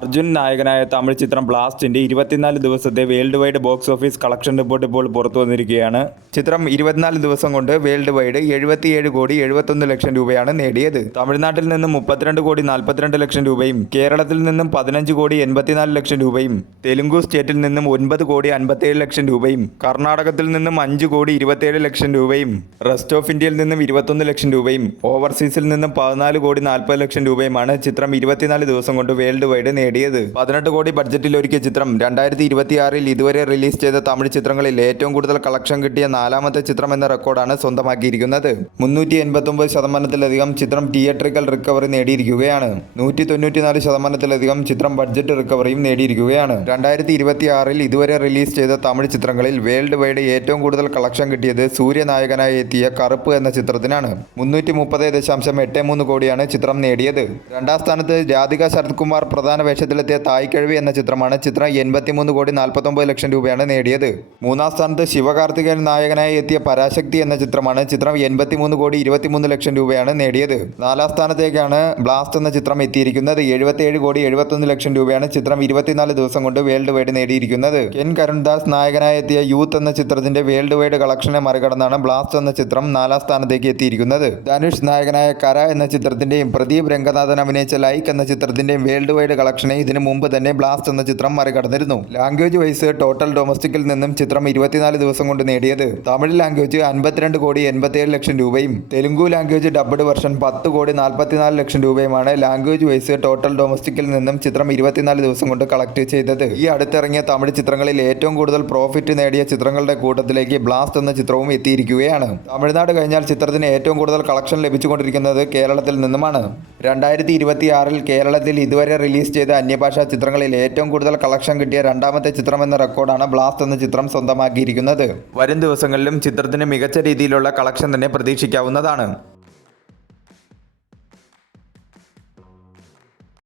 അർജുൻ നായകനായ തമിഴ് ചിത്രം ബ്ലാസ്റ്റിന്റെ 24 ദിവസത്തെ world wide box office collection report ഇപ്പോൾ പുറത്തു വന്നിരിക്കുകയാണ്. ചിത്രം 24 ദിവസം കൊണ്ട് വേൾഡ് വൈഡ് 77 കോടി 71 ലക്ഷം രൂപയാണ് നേടിയത്. തമിഴ്നാട്ടിൽ നിന്നും 32 കോടി 42 ലക്ഷം രൂപയും കേരളത്തിൽ നിന്നും 15 കോടി 84 ലക്ഷം രൂപയും തെലുങ്കു സ്റ്റേറ്റിൽ നിന്നും 9 കോടി 57 ലക്ഷം രൂപയും കർണാടകത്തിൽ നിന്നും 5 കോടി 27 ലക്ഷം രൂപയും റെസ്റ്റ് ഓഫ് ഇന്ത്യയിൽ നിന്നും 21 ലക്ഷം രൂപയും ഓവർസീസിൽ നിന്നും 14 കോടി 40 ലക്ഷം രൂപയുമാണ് ചിത്രം 24 ദിവസം കൊണ്ട് വേൾഡ് വൈഡ് നേടിയത്. 18 കോടി ബഡ്ജറ്റിൽ ഒരുക്കിയ ചിത്രം 2026-ൽ ഇതുവരെ റിലീസ് ചെയ്ത തമിഴ് ചിത്രങ്ങളിൽ ഏറ്റവും കൂടുതൽ കളക്ഷൻ കിട്ടിയ 4ാമത്തെ ചിത്രം എന്ന റെക്കോർഡാണ് സ്വന്തമാക്കിയിരിക്കുന്നത്. 389% ചിത്രം തിയേറ്ററിക്കൽ റിക്കവറി നേടിയിരിക്കുകയാണ്. 194% ചിത്രം ബഡ്ജറ്റ് റിക്കവറിയും നേടിയിരിക്കുകയാണ്. 2026-ൽ ഇതുവരെ റിലീസ് ചെയ്ത തമിഴ് ചിത്രങ്ങളിൽ വേൾഡ് വൈഡ് ഏറ്റവും കൂടുതൽ കളക്ഷൻ കിട്ടിയത് സൂര്യനായകനായി എത്തിയ കറുപ്പ് എന്ന ചിത്രത്തിനാണ്. 330.83 കോടിയാണ് ചിത്രം നേടിയത്. രണ്ടാം സ്ഥാനത്ത് രാധിക ശരത് കുമാർ പ്രധാന വേഷത്തിലെത്തിയ തായ്ക്കിഴവി എന്ന ചിത്രമാണ്. ചിത്രം 83 കോടി 49 ലക്ഷം രൂപയാണ് നേടിയത്. മൂന്നാം സ്ഥാനത്ത് ശിവകാർത്തികേയൻ നായകനായി എത്തിയ പരാശക്തി എന്ന ചിത്രമാണ്. ചിത്രം 83 കോടി 23 ലക്ഷം രൂപയാണ് നേടിയത്. നാലാം സ്ഥാനത്തേക്കാണ് ബ്ലാസ്റ്റ് എന്ന ചിത്രം എത്തിയിരിക്കുന്നത്. 77 കോടി 71 ലക്ഷം രൂപയാണ് ചിത്രം 24 ദിവസം കൊണ്ട് വേൾഡ് വൈഡ് നേടിയിരിക്കുന്നത്. കെൻ കരുൺദാസ് നായകനായി എത്തിയ യൂത്ത് എന്ന ചിത്രത്തിന്റെ വേൾഡ് വൈഡ് കളക്ഷനെ മറികടന്നാണ് ബ്ലാസ്റ്റ് എന്ന ചിത്രം 4ാം സ്ഥാനത്തേക്ക് എത്തിയിരിക്കുന്നത്. ധനുഷ് നായകനായ കര എന്ന ചിത്രത്തിന്റെയും പ്രദീപ് രംഗനാഥൻ അഭിനയിച്ച ലൈക്ക് എന്ന ചിത്രത്തിന്റെയും വേൾഡ് വൈഡ് കളക്ഷനെ ഇതിനു മുമ്പ് തന്നെ ബ്ലാസ്റ്റ് എന്ന ചിത്രം മറികടന്നിരുന്നു. ലാംഗ്വേജ് വൈസ് ടോട്ടൽ ഡൊമസ്റ്റിക്കിൽ നിന്നും ചിത്രം 24 ദിവസം കൊണ്ട് നേടിയത് തമിഴ് ലാംഗ്വേജ് 52 കോടി 87 ലക്ഷം രൂപയും തെലുങ്കു ലാംഗ്വേജ് ഡബ്ഡ് വെർഷൻ 10 കോടി 44 ലക്ഷം രൂപയുമാണ് ലാംഗ്വേജ് വൈസ് ടോട്ടൽ ഡൊമസ്റ്റിക്കിൽ നിന്നും ചിത്രം 24 ദിവസം കൊണ്ട് കളക്ട് ചെയ്തത്. ഈ അടുത്തിറങ്ങിയ തമിഴ് ചിത്രങ്ങളിൽ ഏറ്റവും കൂടുതൽ പ്രോഫിറ്റ് നേടിയ ചിത്രങ്ങളുടെ കൂട്ടത്തിലേക്ക് ബ്ലാസ്റ്റ് എന്ന ചിത്രവും എത്തിയിരിക്കുകയാണ്. തമിഴ്നാട് കഴിഞ്ഞാൽ ചിത്രത്തിന് ഏറ്റവും കൂടുതൽ കളക്ഷൻ ലഭിച്ചുകൊണ്ടിരിക്കുന്നത് കേരളത്തിൽ നിന്നുമാണ്. 2026-ൽ കേരളത്തിൽ ഇതുവരെ റിലീസ് ചെയ്ത അന്യഭാഷാ ചിത്രങ്ങളിൽ ഏറ്റവും കൂടുതൽ കളക്ഷൻ കിട്ടിയ 2ാമത്തെ ചിത്രം എന്ന റെക്കോർഡാണ് ബ്ലാസ്റ്റ് എന്ന ചിത്രം സ്വന്തമാക്കിയിരിക്കുന്നത്. വരും ദിവസങ്ങളിലും ചിത്രത്തിന് മികച്ച രീതിയിലുള്ള കളക്ഷൻ തന്നെ പ്രതീക്ഷിക്കാവുന്നതാണ്.